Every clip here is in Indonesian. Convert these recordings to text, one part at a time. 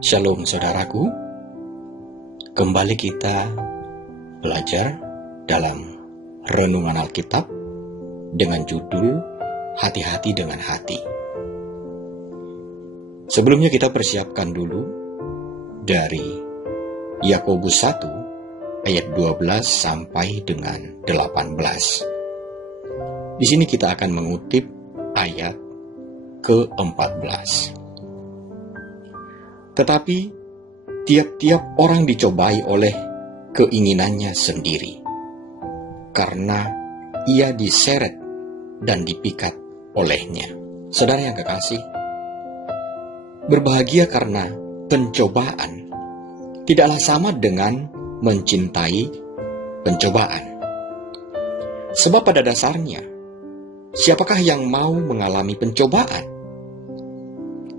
Shalom saudaraku, kembali kita belajar dalam renungan Alkitab dengan judul Hati-hati dengan Hati. Sebelumnya kita persiapkan dulu dari Yakobus 1 ayat 12 sampai dengan 18. Di sini kita akan mengutip ayat ke-14. Tetapi tiap-tiap orang dicobai oleh keinginannya sendiri, karena ia diseret dan dipikat olehnya. Saudara yang kekasih, berbahagia karena pencobaan tidaklah sama dengan mencintai pencobaan. Sebab pada dasarnya, siapakah yang mau mengalami pencobaan?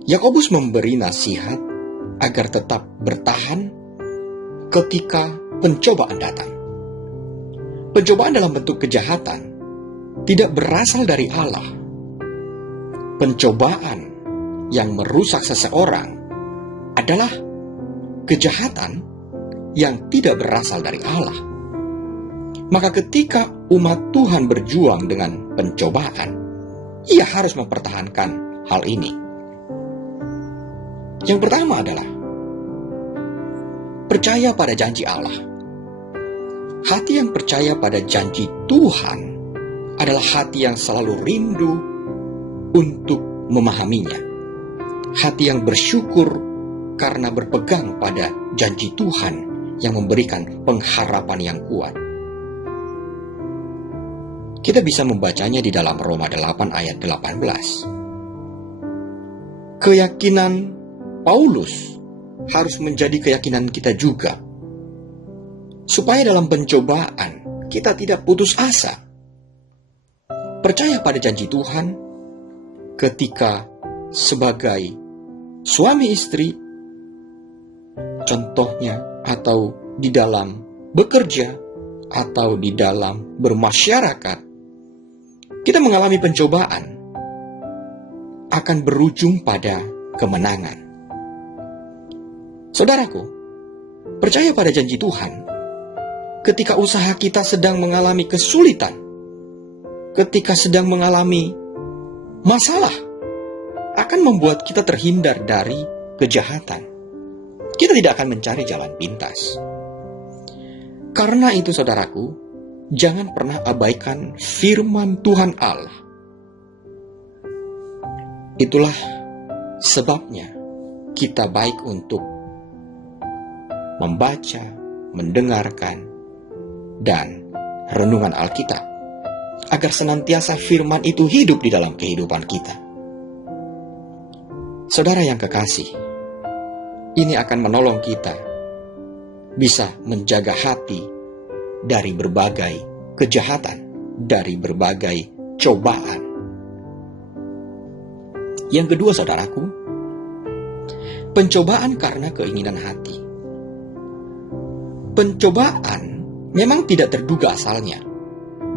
Yakobus memberi nasihat agar tetap bertahan ketika pencobaan datang. Pencobaan dalam bentuk kejahatan tidak berasal dari Allah. Pencobaan yang merusak seseorang adalah kejahatan yang tidak berasal dari Allah. Maka ketika umat Tuhan berjuang dengan pencobaan, ia harus mempertahankan hal ini. Yang pertama adalah percaya pada janji Allah. Hati yang percaya pada janji Tuhan adalah hati yang selalu rindu untuk memahaminya. Hati yang bersyukur karena berpegang pada janji Tuhan yang memberikan pengharapan yang kuat. Kita bisa membacanya di dalam Roma 8 ayat 18. Keyakinan Paulus harus menjadi keyakinan kita juga, supaya dalam pencobaan kita tidak putus asa. Percaya pada janji Tuhan ketika sebagai suami istri, contohnya, atau di dalam bekerja, atau di dalam bermasyarakat, kita mengalami pencobaan akan berujung pada kemenangan. Saudaraku, percaya pada janji Tuhan ketika usaha kita sedang mengalami kesulitan, ketika sedang mengalami masalah, akan membuat kita terhindar dari kejahatan. Kita tidak akan mencari jalan pintas. Karena itu saudaraku, jangan pernah abaikan firman Tuhan Allah. Itulah sebabnya kita baik untuk membaca, mendengarkan, dan renungan Alkitab, agar senantiasa firman itu hidup di dalam kehidupan kita. Saudara yang kekasih, ini akan menolong kita bisa menjaga hati dari berbagai kejahatan, dari berbagai cobaan. Yang kedua saudaraku, pencobaan karena keinginan hati. Pencobaan memang tidak terduga asalnya,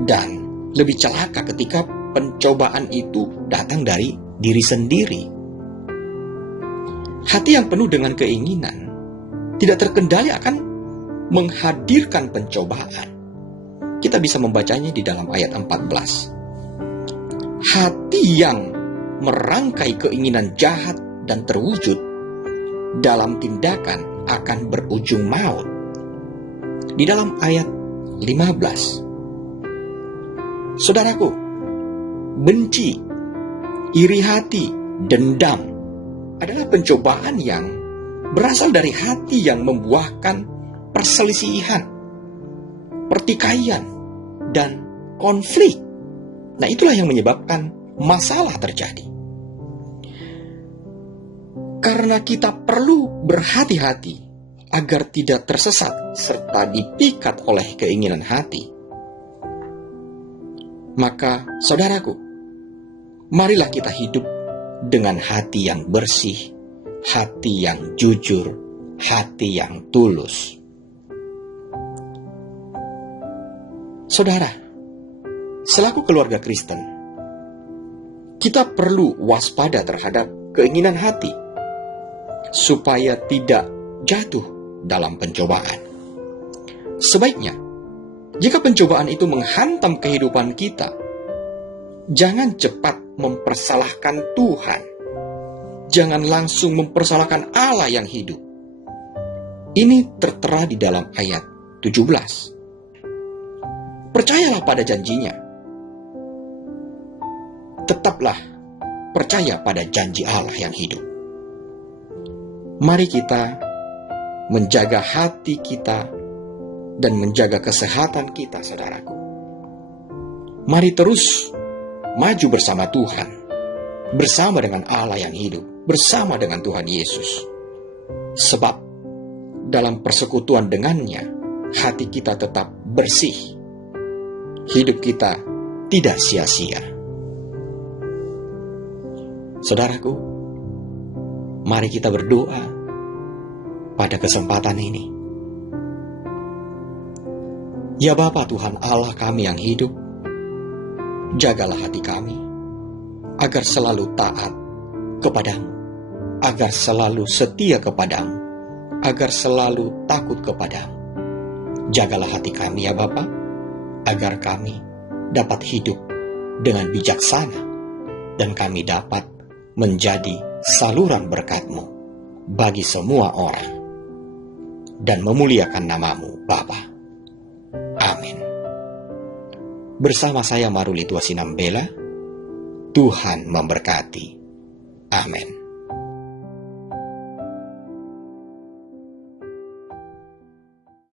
dan lebih celaka ketika pencobaan itu datang dari diri sendiri. Hati yang penuh dengan keinginan tidak terkendali akan menghadirkan pencobaan. Kita bisa membacanya di dalam ayat 14. Hati yang merangkai keinginan jahat dan terwujud dalam tindakan akan berujung maut. Di dalam ayat 15, saudaraku, benci, iri hati, dendam adalah pencobaan yang berasal dari hati yang membuahkan perselisihan, pertikaian, dan konflik. Nah, itulah yang menyebabkan masalah terjadi. Karena kita perlu berhati-hati agar tidak tersesat serta dipikat oleh keinginan hati, maka saudaraku, marilah kita hidup dengan hati yang bersih, hati yang jujur, hati yang tulus. Saudara, selaku keluarga Kristen, kita perlu waspada terhadap keinginan hati. supaya tidak jatuh dalam pencobaan. Sebaiknya, jika pencobaan itu menghantam kehidupan kita, jangan cepat mempersalahkan Tuhan. Jangan langsung mempersalahkan Allah yang hidup. Ini tertera di dalam ayat 17. Percayalah pada janjinya. Tetaplah percaya pada janji Allah yang hidup. Mari kita menjaga hati kita dan menjaga kesehatan kita, saudaraku. Mari terus maju bersama Tuhan, bersama dengan Allah yang hidup, bersama dengan Tuhan Yesus. Sebab dalam persekutuan dengannya, hati kita tetap bersih. Hidup kita tidak sia-sia. Saudaraku, mari kita berdoa pada kesempatan ini. Ya Bapa Tuhan Allah kami yang hidup, jagalah hati kami, agar selalu taat kepadamu, agar selalu setia kepadamu, agar selalu takut kepadamu. Jagalah hati kami ya Bapa, agar kami dapat hidup dengan bijaksana, dan kami dapat menjadi saluran berkat-Mu bagi semua orang, dan memuliakan nama-Mu Bapa. Amin. Bersama saya Maruli Tua Sinambela, Tuhan memberkati. Amin.